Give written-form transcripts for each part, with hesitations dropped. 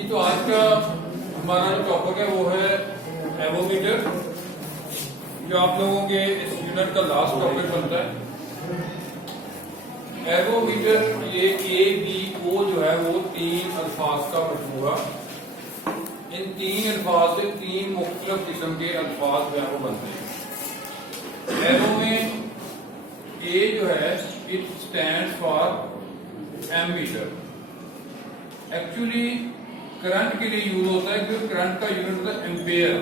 जी, तो आज का हमारा जो टॉपिक है वो है एवोमीटर, जो आप लोगों के इस यूनिट का लास्ट टॉपिक बनता है। एवोमीटर ये ABO जो है वो तीन अल्फाज का मजमूआ, इन तीन अल्फाज से तीन मुख्तलिफ किस्म के अल्फाज जो है वो बनते हैं। एवो में ए जो है it stand for ammeter. Actually current के लिए यूज होता है क्योंकि करंट का यूनिट होता है एम्पेयर।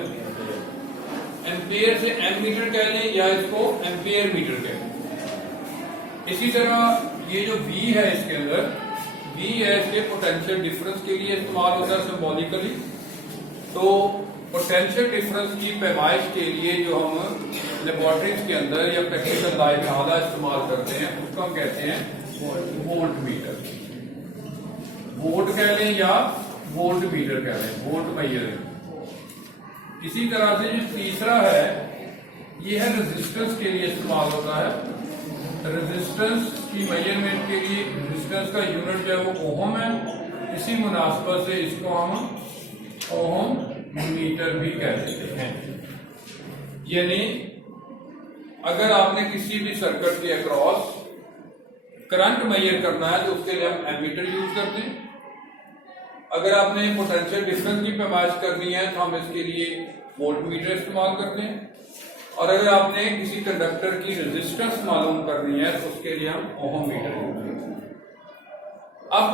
एम्पेयर से एमीटर कह लें या इसको एम्पेयर मीटर कह लें। इसी तरह ये जो V है इसके अंदर, V है इसके पोटेंशियल डिफरेंस के लिए इस्तेमाल होता है सिंबॉलिकली। तो पोटेंशियल डिफरेंस की पैमाइश के लिए जो हम लेबोरेटरीज के अंदर या प्रैक्टिकल लाइफ में आला इस्तेमाल करते हैं उसको हम कहते हैं वोल्ट मीटर। वोल्ट कह लें या वोल्ट मीटर कह लें, वोल्ट मेजर। इसी तरह से जो तीसरा है ये है रेजिस्टेंस के लिए इस्तेमाल होता है। रेजिस्टेंस की मेजरमेंट के लिए रेजिस्टेंस का यूनिट जो है वो ओहम है। इसी मुनासबत से इसको हम ओहम मीटर भी कह देते हैं। यानी अगर आपने किसी भी सर्किट के अक्रॉस करंट मेजर करना है तो उसके लिए हम एमीटर यूज करते हैं। अगर आपने पोटेंशियल डिफरेंस की पैमाइश करनी है तो हम इसके लिए वोल्ट मीटर इस्तेमाल करते हैं। और अगर आपने किसी कंडक्टर की रेजिस्टेंस मालूम करनी है तो उसके लिए हम ओहम मीटर यूज करते हैं। अब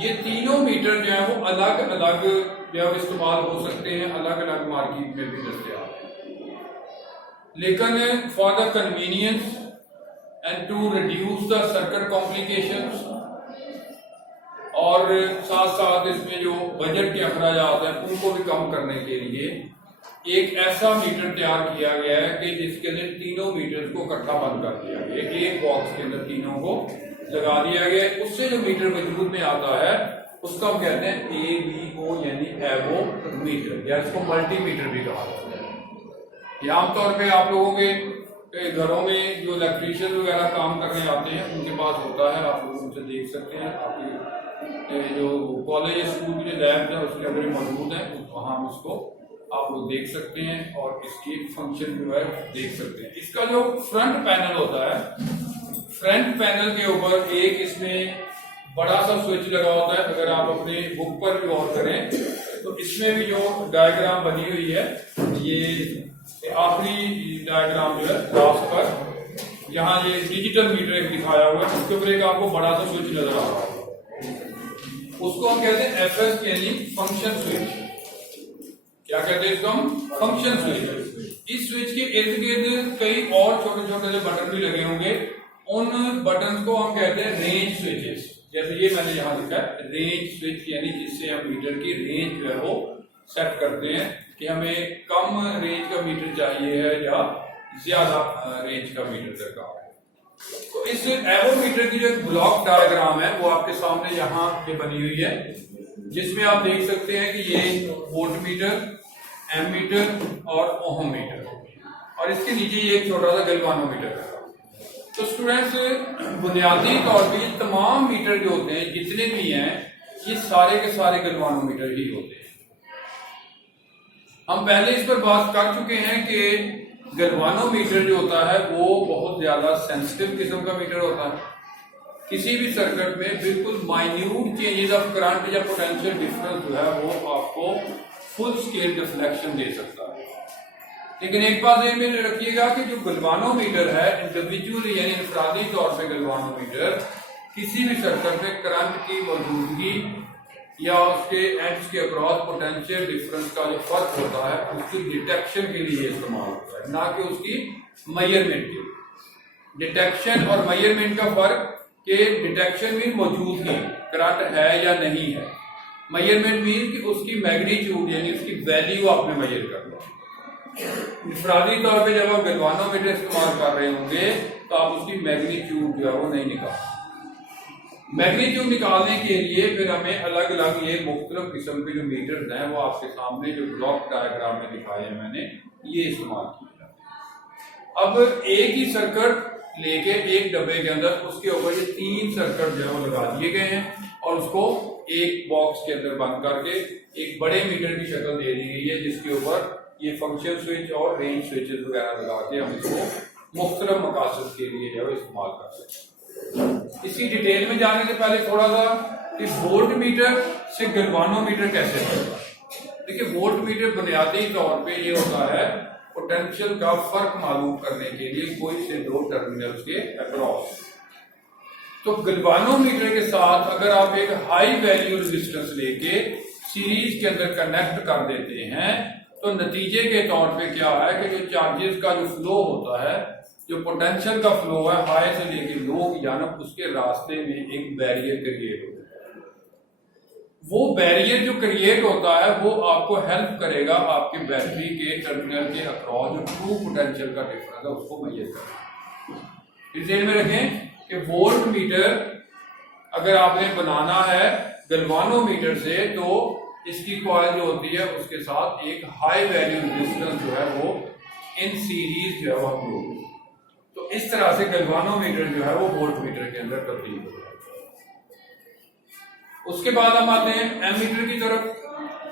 ये तीनों मीटर जो है वो अलग अलग जो है इस्तेमाल हो सकते हैं, अलग अलग मार्केट में भी दस्तयाब है। लेकिन for the convenience and to reduce the circuit complications और साथ साथ इसमें जो बजट के अखराजात हैं उनको भी कम करने के लिए एक ऐसा मीटर तैयार किया गया है कि जिसके अंदर तीनों मीटर को इकट्ठा बंद कर दिया गया, एक बॉक्स के अंदर तीनों को लगा दिया गया। उससे जो मीटर वजूद में आता है उसको हम कहते हैं ABO यानी एवो मीटर, या इसको मल्टीमीटर भी कहा जाता है। ये आमतौर पे आप लोगों के घरों में जो इलेक्ट्रीशियन वगैरह काम करने आते हैं उनके पास होता है, आप लोग उनसे देख सकते हैं। आपके जो कॉलेज स्कूल के लैब है उसके अंदर मौजूद है, वहां हम इसको आप लोग देख सकते हैं और इसकी फंक्शन जो है देख सकते हैं। इसका जो फ्रंट पैनल होता है, फ्रंट पैनल के ऊपर एक इसमें बड़ा सा स्विच लगा होता है। अगर आप अपने बुक पर गौर करें तो इसमें भी जो डायग्राम बनी हुई है, ये आखिरी डायग्राम जो है लास्ट पर, यहाँ ये डिजिटल मीटर एक दिखाया हुआ है, उसके ऊपर एक आपको बड़ा सा स्विच नजर आ रहा है। उसको हम कहते हैं FS यानी फंक्शन स्विच। क्या कहते हैं इसको हम? Function switch. इस स्विच के इर्द गिर्द कई और छोटे छोटे से बटन भी लगे होंगे, उन बटन को हम कहते हैं रेंज स्विचेस। जैसे ये मैंने यहाँ लिखा है रेंज स्विच, यानी जिससे हम मीटर की रेंज जो है वो सेट करते हैं कि हमें कम रेंज का मीटर चाहिए है या ज्यादा रेंज का मीटर दरकार है। तो इस एवोमीटर की जो ब्लॉक डायग्राम है वो आपके सामने यहाँ पे बनी हुई है, जिसमें आप देख सकते हैं कि ये वोल्ट मीटर, एमीटर और ओहम मीटर, और इसके नीचे ये एक छोटा सा गैल्वानोमीटर है। तो स्टूडेंट्स, बुनियादी तौर पे ये तमाम मीटर जो होते हैं जितने भी हैं ये सारे के सारे गैल्वानोमीटर ही होते हैं। हम पहले इस पर बात कर चुके हैं कि गैल्वानोमीटर जो होता है वो बहुत ज्यादा सेंसिटिव किस्म का मीटर होता है। किसी भी सर्किट में बिल्कुल माइन्यूट चेंजेस ऑफ करंट या पोटेंशियल डिफरेंस जो है वो आपको फुल स्केल डिफ्लेक्शन दे सकता है। लेकिन एक बात ध्यान में रखिएगा कि जो गैल्वानोमीटर है इंडिविजुअली यानी इंफरादी तौर पे गैल्वानोमीटर किसी भी सर्किट में करंट की मौजूदगी या उसके एंड्स के अक्रॉस पोटेंशियल डिफरेंस का जो फर्क होता है उसकी डिटेक्शन के लिए इस्तेमाल होता है, ना कि उसकी मेजरमेंट के लिए। डिटेक्शन और मेजरमेंट का फर्क कि डिटेक्शन मीन मौजूदगी, करंट है या नहीं है। मेजरमेंट मीन कि उसकी मैग्नीट्यूड यानी उसकी वैल्यू आपने मेजर कर लो। इंफरादी तौर पे जब आप गैल्वानोमीटर इस्तेमाल कर रहे होंगे तो आप उसकी मैग्नीट्यूड जो है वो नहीं निकाल। मैग्नीट्यूड निकालने के लिए फिर हमें अलग अलग ये मुख्तलिफ किस्म के जो मीटर्स हैं वो आपके सामने जो ब्लॉक डायग्राम में दिखाए हैं मैंने, ये इस्तेमाल किया जाता है। अब एक ही सर्किट लेके एक डब्बे के अंदर उसके ऊपर ये तीन सर्किट जो है वो लगा दिए गए हैं और उसको एक बॉक्स के अंदर बंद करके एक बड़े मीटर की शक्ल दे दी गई है, जिसके ऊपर ये फंक्शन स्विच और रेंज स्विचेस वगैरह लगा के हम इसको मुख्तलिफ मकासद के लिए जो है इस्तेमाल कर सकते हैं। इसी डिटेल में जाने से पहले थोड़ा सा कि वोल्ट मीटर से गैल्वानोमीटर कैसे बनता है। देखिए, वोल्ट मीटर बुनियादी तौर पे ये होता है पोटेंशियल का फर्क मालूम करने के लिए कोई से दो टर्मिनल्स के अक्रॉस। तो गैल्वानोमीटर के साथ अगर आप एक हाई वैल्यू रेजिस्टेंस लेके सीरीज के अंदर कनेक्ट कर देते हैं तो नतीजे के तौर पे क्या है कि जो चार्जेस का जो फ्लो होता है, जो पोटेंशियल का फ्लो है हाई से लेके लो की जानब, उसके रास्ते में एक बैरियर क्रिएट होता है। वो बैरियर जो क्रिएट होता है वो आपको हेल्प करेगा आपके बैटरी के टर्मिनल के अक्रॉस जो ट्रू पोटेंशियल का डिफरेंस है उसको मैयर करना। इस ध्यान में रखें कि वोल्ट मीटर अगर आपने बनाना है गैल्वानोमीटर से तो इसकी कॉइल जो होती है उसके साथ एक हाई वैल्यू रेजिस्टेंस जो है वो इन सीरीज जो है वो हम लोग, तो इस तरह से गैल्वानोमीटर जो है वो वोल्ट मीटर के अंदर तब्दील हो जाता है। उसके बाद हम आते हैं एमीटर की तरफ।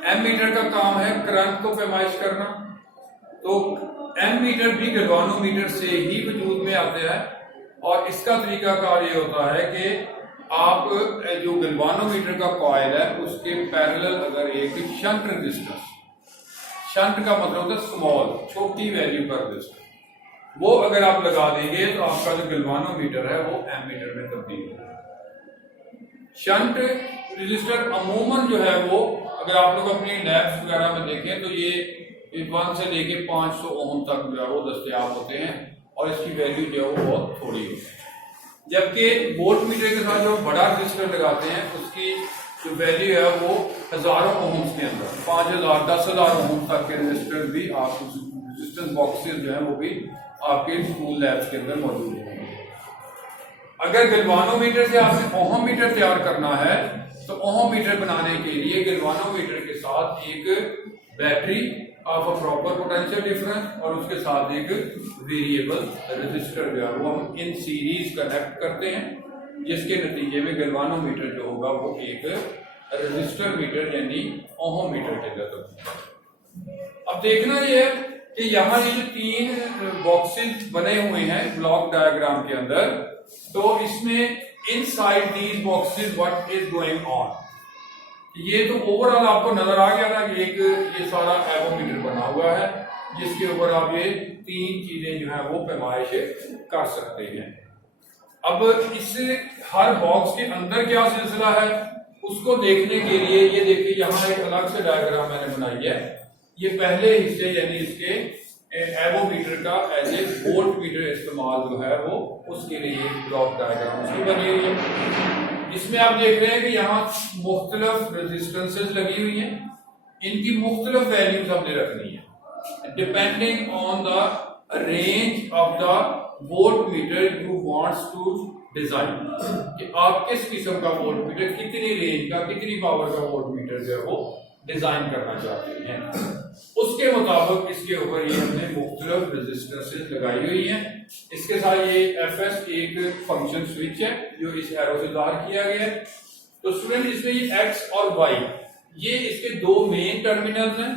एमीटर का काम है करंट को पैमाइश करना। तो एमीटर भी गैल्वानोमीटर से ही वजूद में आते हैं और इसका तरीकाकार ये होता है कि आप जो गैल्वानोमीटर का कॉइल है उसके पैरेलल अगर एक शंट रेजिस्टेंस, शंट का मतलब होता है स्मॉल, छोटी वैल्यू का रेजिस्टेंस, वो अगर आप लगा देंगे तो आपका जो गैल्वानोमीटर है वो एमीटर में तब्दील हो जाएगा। शंट रेजिस्टर अमूमन जो है वो अगर आप लोग अपनी लैब्स वगैरह में देखें तो ये 1 से लेके 500 ओम तक जो है वो दस्तयाब होते हैं और इसकी वैल्यू जो है वो बहुत थोड़ी होती है। जबकि वोल्ट मीटर के साथ जो बड़ा रजिस्टर लगाते हैं उसकी जो वैल्यू है वो हजारों ओम्स के अंदर 5000 10,000 ओम तक के रजिस्टर भी आप रेजिस्टेंस बॉक्सेस जो है वो भी आपके स्कूल लैब्स के अंदर मौजूद हैं। अगर गैल्वानोमीटर से आपने ओहम मीटर तैयार करना है तो ओहम मीटर बनाने के लिए गैल्वानोमीटर के साथ एक battery of a proper potential difference और उसके साथ एक वेरिएबल रेजिस्टर जो है वो हम इन सीरीज कनेक्ट करते हैं, जिसके नतीजे में गैल्वानोमीटर जो होगा वो एक रेजिस्टर मीटर यानी ओहम मीटर के अंदर तब्दील होगा। अब देखना ये है कि यहाँ ये जो 3 बॉक्सेस बने हुए हैं ब्लॉक डायग्राम के अंदर, तो इसमें inside these boxes what is going on. ये तो ओवरऑल आपको नजर आ गया ना कि एक ये सारा एवोमीटर बना हुआ है जिसके ऊपर आप ये 3 चीजें जो है वो पैमाइश कर सकते हैं। अब इस हर बॉक्स के अंदर क्या सिलसिला है उसको देखने के लिए ये देखिए यहाँ एक अलग से डायग्राम मैंने बनाई है। ये पहले हिस्से यानी इसके एवोमीटर का एज ए वोल्ट मीटर इस्तेमाल जो है वो उसके लिए ब्लॉक डायग्राम उसकी बनी हुई है। इसमें आप देख रहे हैं कि यहाँ मुख्तलिफ रेजिस्टेंसेस लगी हुई हैं, इनकी मुख्तलिफ वैल्यूज हमने रखनी है depending on the range of the volt meter you wants to design, कि आप किस किस्म का वोल्ट मीटर, कितनी रेंज का, कितनी पावर का वोल्ट मीटर जो है वो डिजाइन करना चाहते हैं। उसके मुताबिक इसके ऊपर ये हमने मुख्तलिफ रेजिस्टेंसेस लगाई हुई हैं। इसके साथ ये एफएस एक फंक्शन स्विच है जो इस एरो से जाहिर किया गया है। तो स्टूडेंट इसमें ये एक्स और वाई ये इसके 2 मेन टर्मिनल्स हैं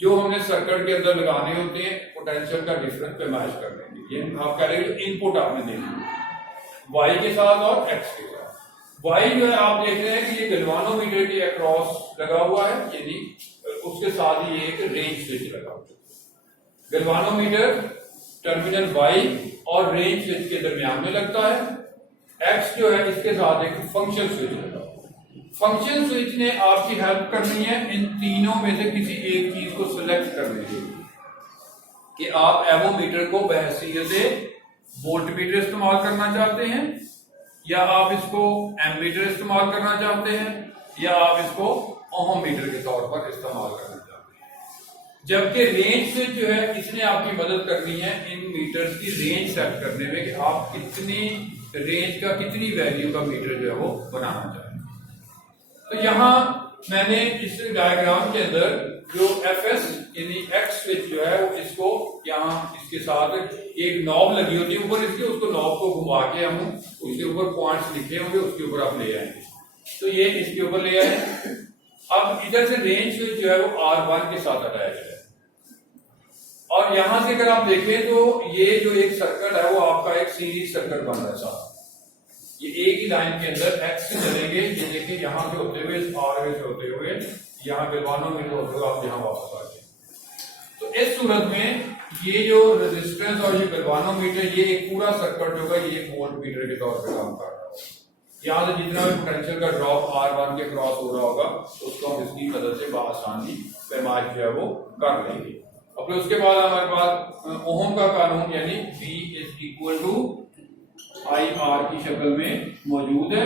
जो हमने सर्किट के अंदर लगाने होते हैं पोटेंशियल का डिफरेंस पैमाइश करने के लिए। आप कह रहे हैं इनपुट आपने देनी वाई के साथ और एक्स के साथ। वाई जो है आप देख रहे हैं कि ये गैल्वानोमीटर के अक्रॉस लगा हुआ है, यानी उसके साथ ही एक रेंज स्विच लगा हुआ है। गैल्वानोमीटर टर्मिनल वाई और रेंज स्विच के दरमियान में लगता है। एक्स जो है इसके साथ एक फंक्शन स्विच लगा हुआ है। फंक्शन स्विच ने आपकी हेल्प करनी है इन तीनों में से किसी एक चीज को सिलेक्ट करने के लिए कि आप एवोमीटर को बहैसियत वोल्ट मीटर इस्तेमाल करना चाहते हैं या आप इसको एमीटर इस्तेमाल करना चाहते हैं या आप इसको ओहम मीटर के तौर पर इस्तेमाल करना चाहते हैं। जबकि रेंज स्विच जो है इसने आपकी मदद करनी है इन मीटर्स की रेंज सेट करने में कि आप कितनी रेंज का कितनी वैल्यू का मीटर जो है वो बनाना चाहते हैं। तो यहाँ मैंने इस डायग्राम के अंदर जो एफएस यानी एक्स स्विच जो है वो इसको यहाँ इसके साथ एक नॉब लगी होती है ऊपर इसके, उसको नॉब को घुमा के हम उसके ऊपर पॉइंट्स लिखे होंगे उसके ऊपर आप ले आएंगे। तो ये इसके ऊपर ले आए। अब इधर से रेंज स्विच जो है वो R1 के साथ अटैच है, और यहां से अगर आप देखें तो ये जो एक सर्किट है वो आपका एक सीरीज सर्किट बन रहा है साथ। ये एक ही लाइन के अंदर एक्स से चलेंगे, ये देखिए यहां से होते हुए R से होते हुए यहाँ गैल्वानोमीटर होते हुए आप यहाँ वापस आ गए। तो इस सूरत में ये जो रेजिस्टेंस और ये गैल्वानोमीटर, ये एक पूरा सर्किट जो है ये वोल्ट मीटर के तौर पर काम कर रहा है। यहाँ से जितना भी पोटेंशियल का ड्रॉप R1 के क्रॉस हो रहा होगा उसको हम इसकी मदद से आसानी पैमाइश जो है वो कर लेंगे। और फिर उसके बाद हमारे पास ओहम का कानून यानी V = IR की शक्ल में मौजूद है।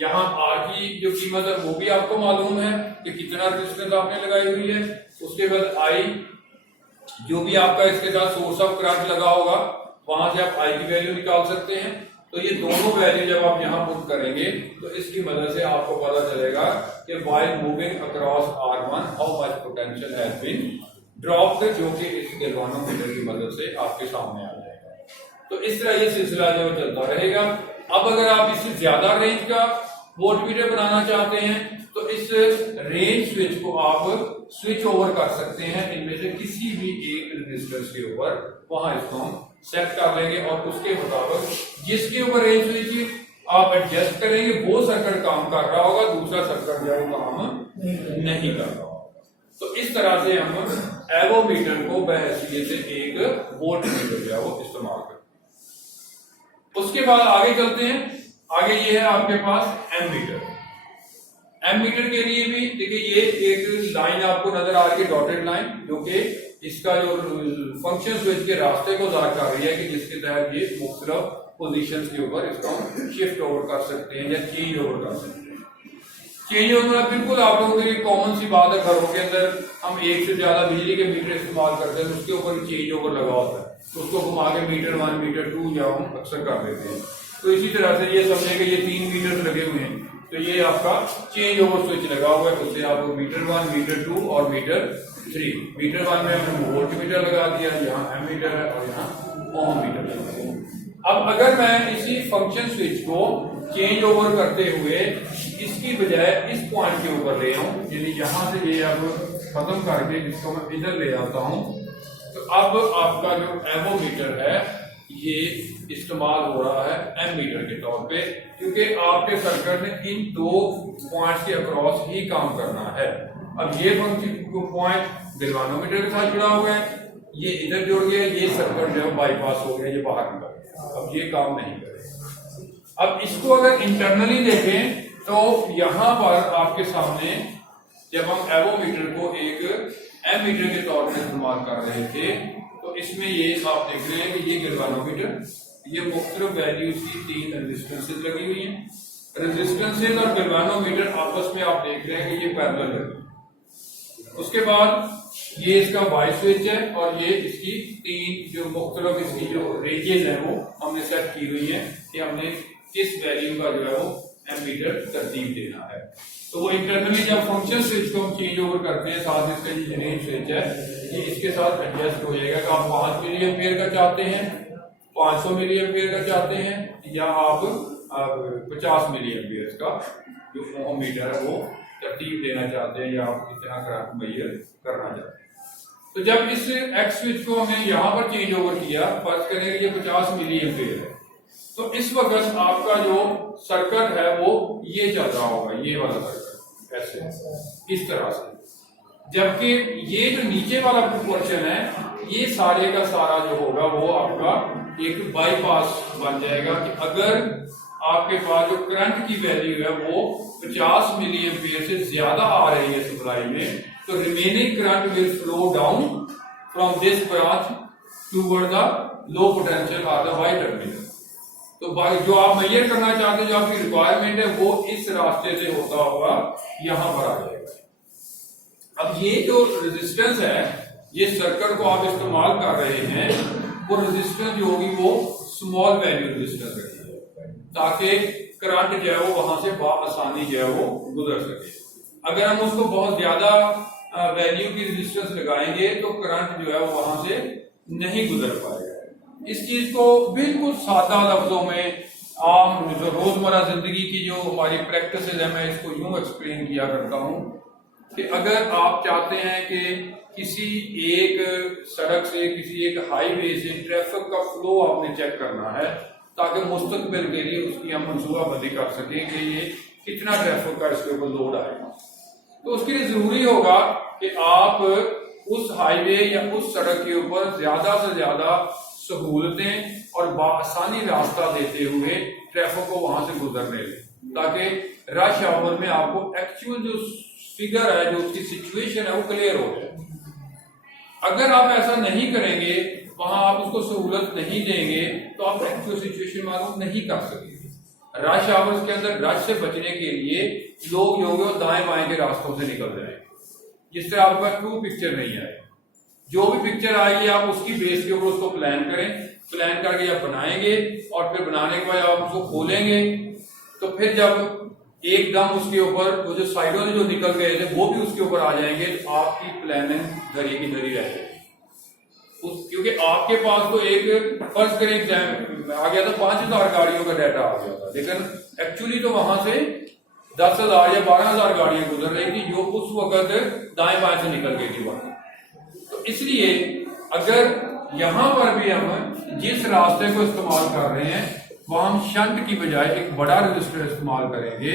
यहाँ R की जो कीमत है वो भी आपको मालूम है कि कितना रेजिस्टेंस आपने लगाई हुई है। उसके बाद I जो भी आपका इसके साथ सोर्स ऑफ करंट लगा होगा वहां से आप I की वैल्यू निकाल सकते हैं। तो ये दोनों वैल्यू जब आप यहाँ पुट करेंगे तो इसकी मदद से आपको पता चलेगा कि while moving across R1 how much potential has been dropped, जो कि इस गैल्वानोमीटर की मदद से आपके सामने आ जाएगा। तो इस तरह ये सिलसिला जो चलता रहेगा। अब अगर आप इससे ज्यादा रेंज का वोल्टमीटर बनाना चाहते हैं तो इस रेंज स्विच को आप स्विच ओवर कर सकते हैं इनमें से किसी भी एक रेजिस्टेंस के ऊपर, वहां इसको हम सेट कर लेंगे और उसके मुताबिक जिसके ऊपर रेंज स्विच आप एडजस्ट करेंगे वो सर्किट काम कर रहा होगा, दूसरा सर्किट जो है वो काम नहीं कर रहा होगा। तो इस तरह से हम एवोमीटर को बहैसियत से एक वोल्टमीटर जो है वो इस्तेमाल करते हैं। उसके बाद आगे चलते हैं। आगे ये है आपके पास एमीटर। एमीटर के लिए भी देखिए ये एक लाइन आपको नजर आ रही है, डॉटेड लाइन, जो कि इसका जो फंक्शन स्विच के रास्ते को जाहिर कर रही है कि जिसके तहत ये मुख्तलिफ पोजीशंस के ऊपर इसको हम शिफ्ट ओवर कर सकते हैं या चेंज ओवर कर सकते हैं। चेंज ओवर बिल्कुल आप लोगों के लिए कॉमन सी बात है, घरों के अंदर हम एक से ज्यादा बिजली के मीटर इस्तेमाल करते हैं तो उसके ऊपर चेंज ओवर लगा होता है, तो उसको घुमा के मीटर 1 मीटर 2 या हम अक्सर कर देते हैं। तो इसी तरह से ये समझे कि ये 3 मीटर लगे हुए हैं तो ये आपका चेंज ओवर स्विच लगा हुआ है, उससे आप मीटर 1 मीटर 2 और मीटर 3, मीटर 1 में हमने वोल्ट मीटर लगा दिया, यहाँ एमीटर है और यहाँ ओम मीटर है। अब अगर मैं इसी फंक्शन स्विच को चेंज ओवर करते हुए इसकी बजाय इस पॉइंट के ऊपर ले आऊं, यानी यहां से ये अब खत्म करके इसको मैं इधर ले आता हूं, तो अब आपका जो एवोमीटर है ये इस्तेमाल हो रहा है एमीटर के तौर पे, क्योंकि आपके सर्किट ने इन दो पॉइंट्स के अक्रॉस ही काम करना है। अब ये फंक्शन पॉइंट गैल्वानोमीटर के साथ जुड़ा हुआ है, ये इधर जुड़ गया, ये सर्किट जो है बाईपास हो गया, ये बाहर निकल गया, अब ये काम नहीं करेगा। अब इसको अगर इंटरनली देखें तो यहां पर आपके सामने जब हम एवोमीटर को एक एमीटर के तौर पर इस्तेमाल कर रहे थे तो इसमें ये आप देख रहे हैं कि ये गैल्वानोमीटर, ये मुख्तलिफ वैल्यूज की 3 रेजिस्टेंसेज लगी हुई हैं। रेजिस्टेंसेज और गैल्वानोमीटर आपस में आप देख रहे हैं कि ये पैरेलल है। उसके बाद ये इसका वाई स्विच है और ये इसकी 3 जो मुख्तलिफ इसकी जो रेंजेस हैं वो हमने सेट की हुई है कि हमने किस वैल्यू का जो है वो एमीटर तरतीब देना है। तो वो इंटरनली जब फंक्शन स्विच को हम चेंज ओवर करते हैं, साथ इसका ये रेंज स्विच है ये इसके साथ एडजस्ट हो जाएगा कि आप 5 मिली एम्पियर का चाहते हैं, 500 मिली एम्पियर का चाहते हैं, या आप 50 मिली एम्पियर का जो ओम मीटर है वो तरतीब देना चाहते हैं, या आप कितना करंट मुहैया करना चाहते हैं। तो जब इस एक्स स्विच को हमने यहाँ पर चेंज ओवर किया, फर्ज करें ये 50 मिली एम्पियर है, तो इस वक्त आपका जो सर्किट है वो ये चल रहा होगा, ये वाला सर्किट ऐसे इस तरह से, जबकि ये जो नीचे वाला पोर्शन है ये सारे का सारा जो होगा वो आपका एक बाईपास बन जाएगा कि अगर आपके पास जो करंट की वैल्यू है वो 50 मिली एम्पियर से ज्यादा आ रही है सप्लाई में, तो remaining current will flow down from this branch toward the low potential और द वाई टर्मिनल। तो जो आप मेजर करना चाहते हैं, जो आपकी रिक्वायरमेंट है वो इस रास्ते से होता होगा, यहां पर आ जाएगा। अब ये जो रेजिस्टेंस है, ये सर्किट को आप इस्तेमाल कर रहे हैं, वो रेजिस्टेंस जो होगी वो स्मॉल वैल्यू रेजिस्टेंस रखिए ताकि करंट जो है वो वहां से आसानी जो है वो गुजर सके। अगर हम उसको बहुत ज्यादा वैल्यू की रेजिस्टेंस लगाएंगे तो करंट जो है वो वहां से नहीं गुजर पाएगा। इस चीज को बिल्कुल सादा लफ्जों में आम जो रोजमर्रा जिंदगी की जो हमारी प्रैक्टिस है, मैं इसको यूं एक्सप्लेन किया करता हूं कि अगर आप चाहते हैं कि किसी एक सड़क से, किसी एक हाईवे से ट्रैफिक का फ्लो आपने चेक करना है ताकि मुस्तकबिल के लिए उसकी हम मनसूबाबंदी कर सकें कि ये कितना ट्रैफिक का इसके ऊपर लोड आएगा, तो उसके लिए जरूरी होगा कि आप उस हाईवे या उस सड़क के ऊपर ज्यादा से ज्यादा सहूलतें और आसानी रास्ता देते हुए ट्रैफिक को वहां से गुजरने दें, ताकि रश आवर में आपको एक्चुअल जो फिगर है, जो उसकी सिचुएशन है, वो क्लियर हो जाए। अगर आप ऐसा नहीं करेंगे, वहां आप उसको सहूलत नहीं देंगे, तो आप एक्चुअल सिचुएशन मालूम नहीं कर सकेंगे। रश आवर्स के अंदर रश से बचने के लिए लोग जो होंगे दाएं बाएं के रास्तों से निकल जाएंगे, जिससे आपका ट्रू पिक्चर नहीं आएगा। जो भी पिक्चर आएगी आप उसकी बेस के ऊपर उसको प्लान करें, प्लान करके आप बनाएंगे और फिर बनाने के बाद आप उसको खोलेंगे, तो फिर जब एकदम उसके ऊपर वो जो साइडों से जो निकल गए थे वो भी उसके ऊपर आ जाएंगे, तो आपकी प्लानिंग धरी की धरी रह जाएगी। क्योंकि आपके पास तो एक फर्स्ट करें आ गया था 5,000 गाड़ियों का डाटा आ गया था, लेकिन एक्चुअली तो वहां से 10,000 या 12,000 गाड़ियां गुजर रही थी जो उस वक्त दाएं बाएं से निकल गई थी वहां। तो इसलिए अगर यहां पर भी हम जिस रास्ते को इस्तेमाल कर रहे हैं वहां हम शंट की बजाय एक बड़ा रजिस्टर इस्तेमाल करेंगे,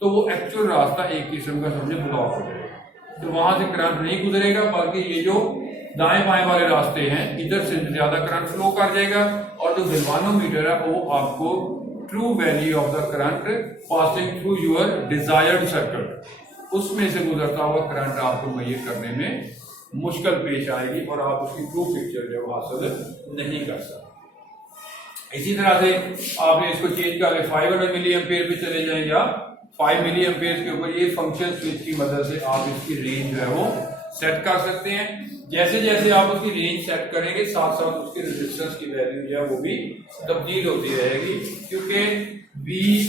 तो वो एक्चुअल रास्ता एक किस्म का समझे ब्लॉक हो जाएगा, तो वहां से करंट नहीं गुजरेगा, बल्कि ये जो दाएं बाएं वाले रास्ते हैं इधर से ज्यादा करंट फ्लो कर जाएगा, और जो गैल्वानोमीटर है वो आपको true value of the current passing through your desired circuit, उसमें से गुजरता हुआ करंट आपको मुहैया करने में मुश्किल पेश आएगी और आप उसकी ट्रू पिक्चर जो हासिल नहीं कर सकते। इसी तरह से आपने इसको चेंज करके 500 मिली एम्पेयर पे चले जाएंगे, आप 5 मिली एम्पेयर के ऊपर ये फंक्शन स्विच की मदद से आप इसकी रेंज जो है वो सेट कर सकते हैं। जैसे जैसे आप उसकी रेंज सेट करेंगे साथ साथ उसकी रेजिस्टेंस की वैल्यू जो है वो भी तब्दील होती रहेगी, क्योंकि V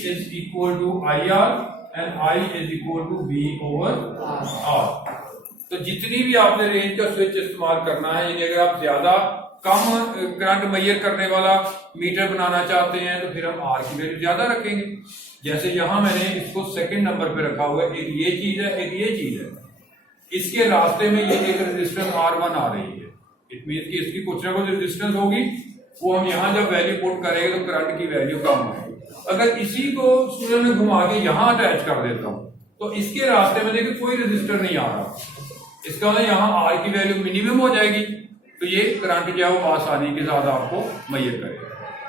is equal to IR and I is equal to V over R। तो जितनी भी आपने रेंज का स्विच इस्तेमाल करना है, यानी अगर आप ज्यादा कम करंट मेजर करने वाला मीटर बनाना चाहते हैं तो फिर हम R की वैल्यू ज्यादा रखेंगे। जैसे यहां मैंने इसको सेकंड नंबर पे रखा हुआ है, एक ये चीज है, एक ये चीज है, इसके रास्ते में ये एक रेजिस्टेंस R1 आ रही है, इट मीन कि इसकी कुछ ना कुछ रेजिस्टेंस होगी, वो हम यहां जब वैल्यू पुट करेंगे तो करंट की वैल्यू कम होगी। अगर इसी को स्टूडेंट में घुमा के यहां अटैच कर देता हूं तो इसके रास्ते में देखिए कोई रेजिस्टर नहीं आ रहा, इसका मतलब यहां R की वैल्यू मिनिमम हो जाएगी, तो ये करंट जो है वो आसानी के साथ आपको मुहैया करेगा।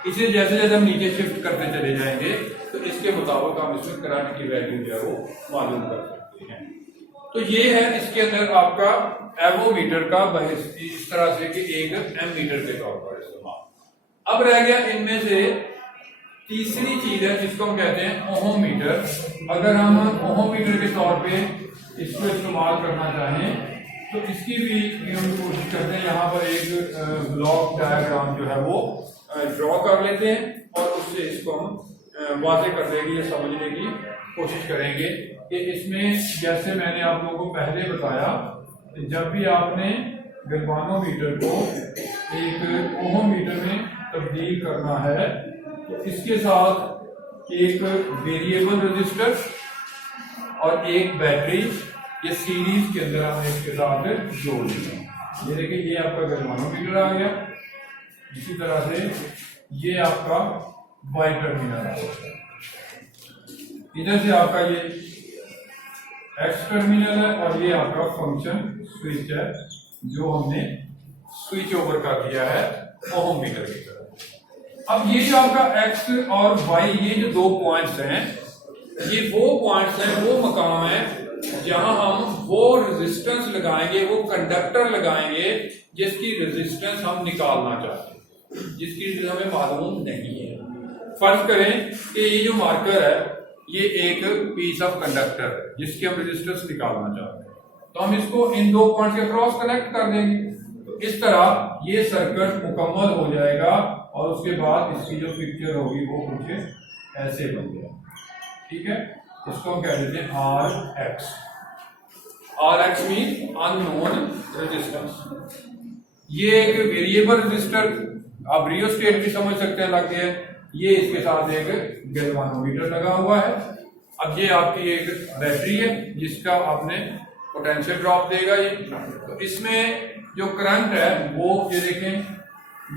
इसलिए जैसे जैसे हम नीचे शिफ्ट करते चले जाएंगे तो इसके मुताबिक हम इसमें करंट की वैल्यू जो है वो मालूम कर सकते हैं। तो ये है इसके अंदर आपका एवोमीटर का इस तरह से कि एक एमीटर के तौर पर इस्तेमाल। अब रह गया इनमें से तीसरी चीज है जिसको हम कहते हैं ओहोमीटर। अगर हम ओहोमीटर के तौर पे इसको इस्तेमाल करना चाहें तो इसकी भी हम कोशिश करते हैं, यहाँ पर एक ब्लॉक डायग्राम जो है वो ड्रॉ कर लेते हैं और उससे इसको हम वाज़ेह कर देंगे या समझने की कोशिश करेंगे कि इसमें जैसे मैंने आप लोगों को पहले बताया, जब भी आपने गैल्वानोमीटर को एक ओहोमीटर में तब्दील करना है तो इसके साथ एक वेरिएबल रजिस्टर और एक बैटरी ये सीरीज के अंदर हमने इसके साथ जोड़ दिया। ये देखिए ये आपका गैल्वानोमीटर आ गया, इसी तरह से ये आपका बाई टर्मिनल आ गया, इधर से आपका ये एक्स टर्मिनल है और ये आपका फंक्शन स्विच है जो हमने स्विच ओवर कर दिया है ओहोमीटर की तरह। अब ये जो आपका एक्स और वाई ये जो दो पॉइंट्स हैं, ये वो पॉइंट्स हैं, वो मकाम है जहां हम वो रेजिस्टेंस लगाएंगे, वो कंडक्टर लगाएंगे जिसकी रेजिस्टेंस हम निकालना चाहते हैं, जिसकी हमें मालूम नहीं है। फर्ज करें कि ये जो मार्कर है ये एक पीस ऑफ कंडक्टर है जिसकी हम रेजिस्टेंस निकालना चाहते हैं, तो हम इसको इन दो पॉइंट्स के क्रॉस कनेक्ट कर देंगे, तो इस तरह ये सर्किट मुकम्मल हो जाएगा और उसके बाद इसकी जो पिक्चर होगी वो कुछ ऐसे बन गया। ठीक है, इसको हम कह देते हैं RX। RX mean unknown resistance. ये एक वेरिएबल रेजिस्टर, आप रियोस्टेट भी समझ सकते हैं लग गया, ये इसके साथ एक गैल्वानोमीटर लगा हुआ है। अब ये आपकी एक बैटरी है जिसका आपने पोटेंशियल ड्रॉप देगा ये। तो इसमें जो करंट है वो ये देखें,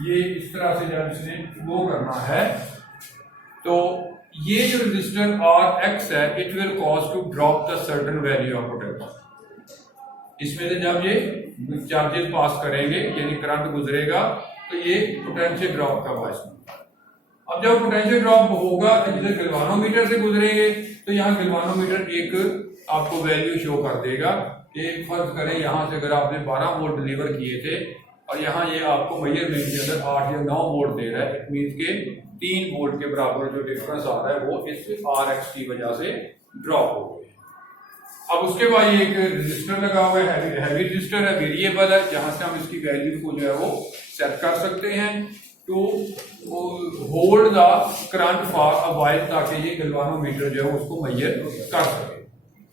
ये इस तरह से जब इसने फ्लो करना है तो ये जो रेजिस्टर Rx है it will cause to drop the certain value of potential. इसमें से जब ये चार्जेस पास करेंगे यानी करंट गुजरेगा तो ये पोटेंशियल ड्रॉप का बायस होगा। अब जब पोटेंशियल ड्रॉप होगा इधर गैल्वानोमीटर से गुजरेंगे तो यहाँ गैल्वानोमीटर एक आपको वैल्यू शो कर देगा कि फर्ज करें यहाँ से अगर आपने 12 वोल्ट डिलीवर किए थे और यहाँ ये आपको मेजरमेंट के अंदर 8 या 9 वोल्ट दे रहा है, इट मींस के 3 वोल्ट के बराबर जो डिफरेंस आ रहा है वो इस Rx की वजह से ड्रॉप हो गया। अब उसके बाद ये एक रजिस्टर लगा हुआ है, हैवी रजिस्टर है, वेरिएबल है, जहां से हम इसकी वैल्यू को जो है वो सेट कर सकते हैं to hold the current for a while, ताकि ये गैल्वानोमीटर जो है उसको मेजर कर सके।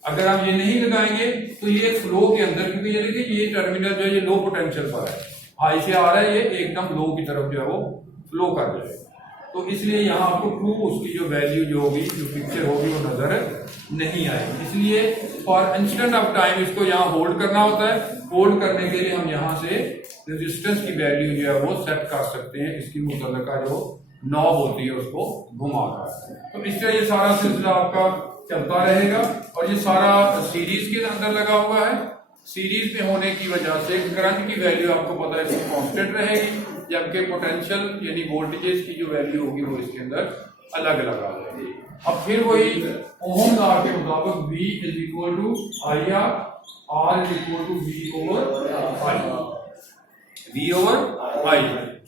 अगर हम ये नहीं लगाएंगे तो ये फ्लो के अंदर, क्योंकि ये देखिए ये टर्मिनल जो है ये लो पोटेंशियल पर है, हाई से आ रहा है, ये एकदम लो की तरफ जो है वो फ्लो कर जाएगा। तो इसलिए यहाँ आपको ट्रू उसकी जो वैल्यू जो होगी, जो पिक्चर होगी वो नजर नहीं आएगी। इसलिए फॉर इंस्टेंट ऑफ टाइम इसको यहाँ होल्ड करना होता है। होल्ड करने के लिए हम यहाँ से रेजिस्टेंस की वैल्यू जो है वो सेट कर सकते हैं, इसकी मुतल्लिका जो नॉब होती है उसको घुमाकर। तो इस तरह ये सारा सिलसिला आपका चलता रहेगा और ये सारा सीरीज के अंदर लगा हुआ है। सीरीज में होने की वजह से करंट की वैल्यू आपको पता है कांस्टेंट रहेगी, जबकि पोटेंशियल यानी वोल्टेजेस की जो वैल्यू होगी वो इसके अंदर अलग अलग आ जाएगी। अब फिर वही ओम लॉ के मुताबिक V is equal to IR, R is equal to V over I।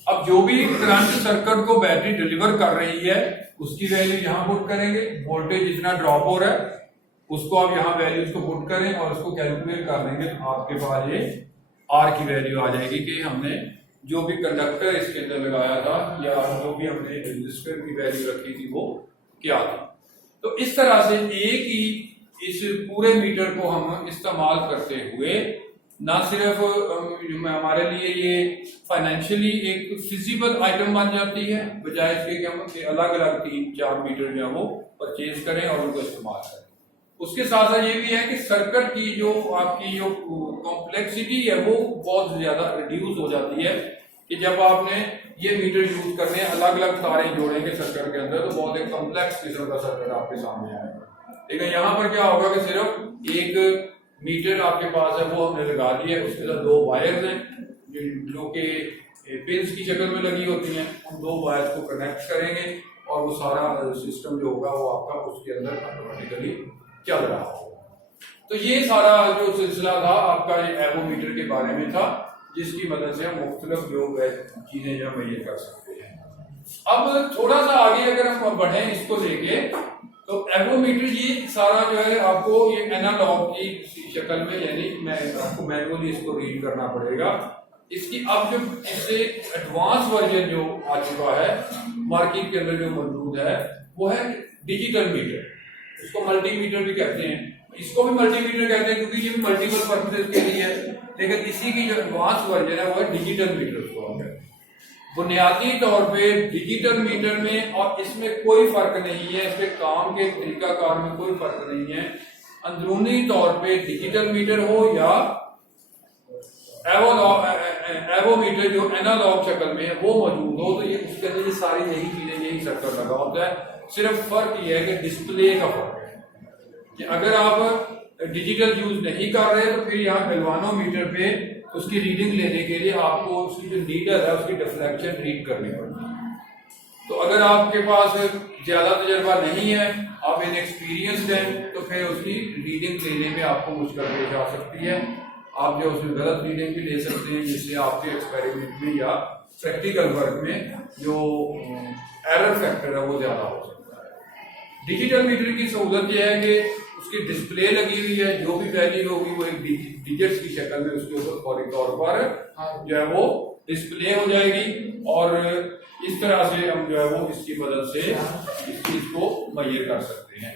अब जो भी करंट सर्किट को बैटरी डिलीवर कर रही है उसकी वैल्यू यहाँ पुट करेंगे, वोल्टेज जितना ड्रॉप हो रहा है उसको आप यहाँ वैल्यूज को पुट करें और उसको कैलकुलेट कर लेंगे तो आपके पास ये R की वैल्यू आ जाएगी कि हमने जो भी कंडक्टर इसके अंदर लगाया था या जो भी हमने रेजिस्टर की वैल्यू रखी थी वो क्या थी। तो इस तरह से एक ही इस पूरे मीटर को हम इस्तेमाल करते हुए ना सिर्फ हमारे लिए ये फाइनेंशियली एक फिजिबल आइटम बन जाती है, बजाय इसके कि हम अलग अलग 3-4 मीटर जो है वो परचेज करें और उनको इस्तेमाल करें। उसके साथ साथ ये भी है कि सर्किट की जो आपकी जो कॉम्प्लेक्सिटी है वो बहुत ज्यादा रिड्यूस हो जाती है कि जब आपने ये मीटर यूज करने अलग अलग तारें जोड़ेंगे सर्किट के अंदर तो बहुत एक कॉम्प्लेक्स किस्म का सर्किट आपके सामने आएगा। लेकिन यहाँ पर क्या होगा कि सिर्फ एक मीटर आपके पास है वो हमने लगा दिया है, उसके साथ 2 वायर्स हैं जो कि पिंस की शक्ल में लगी होती हैं। हम 2 वायर्स को कनेक्ट करेंगे और वो सारा सिस्टम जो होगा वो आपका उसके अंदर ऑटोमेटिकली चल रहा होगा। तो ये सारा जो सिलसिला था आपका ये एवोमीटर के बारे में था, जिसकी मदद से हम मुख्तलिफ जो चीजें जो हम ये कर सकते हैं। अब थोड़ा सा आगे अगर हम बढ़े इसको लेके तो एवोमीटर ये सारा जो है आपको ये एनालॉग की शक्ल में, यानी मैं आपको मैनुअली इसको रीड करना पड़ेगा। इसकी अब जो इससे एडवांस वर्जन जो आ चुका है मार्केट के अंदर जो मौजूद है वो है डिजिटल मीटर। इसको मल्टीमीटर भी कहते हैं, इसको भी मल्टीमीटर कहते हैं क्योंकि ये भी मल्टीपल पर्पसेस के लिए है। लेकिन इसी की जो एडवांस वर्जन है वो है डिजिटल मीटर उसको हम कहते हैं। बुनियादी तौर पे डिजिटल मीटर में और इसमें कोई फर्क नहीं है, इसके काम के तरीकाकार में कोई फर्क नहीं है। अंदरूनी तौर पे डिजिटल मीटर हो या एवोमीटर जो एनालॉग शक्ल में है वो मौजूद हो, तो ये उसके अंदर ये सारी यही चीजें यही सर्कल लगा होता है। सिर्फ फर्क ये है कि डिस्प्ले का फर्क है कि अगर आप डिजिटल यूज नहीं कर रहे तो फिर यहाँ गैल्वानोमीटर पे उसकी रीडिंग लेने के लिए आपको उसकी जो नीडल है उसकी डिफ्लेक्शन रीड करनी पड़ती है। तो अगर आपके पास ज्यादा तजर्बा नहीं है, आप इनएक्सपीरियंस्ड हैं, तो फिर उसकी रीडिंग लेने में आपको मुश्किल पेश आ सकती है। आप जो उसमें गलत रीडिंग भी ले सकते हैं, जिससे आपके एक्सपेरिमेंट में या प्रैक्टिकल वर्क में जो एरर फैक्टर है वो ज्यादा हो सकता है। डिजिटल मीटर की सहूलत यह है कि उसकी डिस्प्ले लगी हुई है, जो भी वैल्यू होगी वो एक डिजिट्स की शक्ल में उसके ऊपर फौरी तौर पर जो है वो डिस्प्ले हो जाएगी और इस तरह से हम जो है वो इसकी मदद से इस चीज को मेजर कर सकते हैं।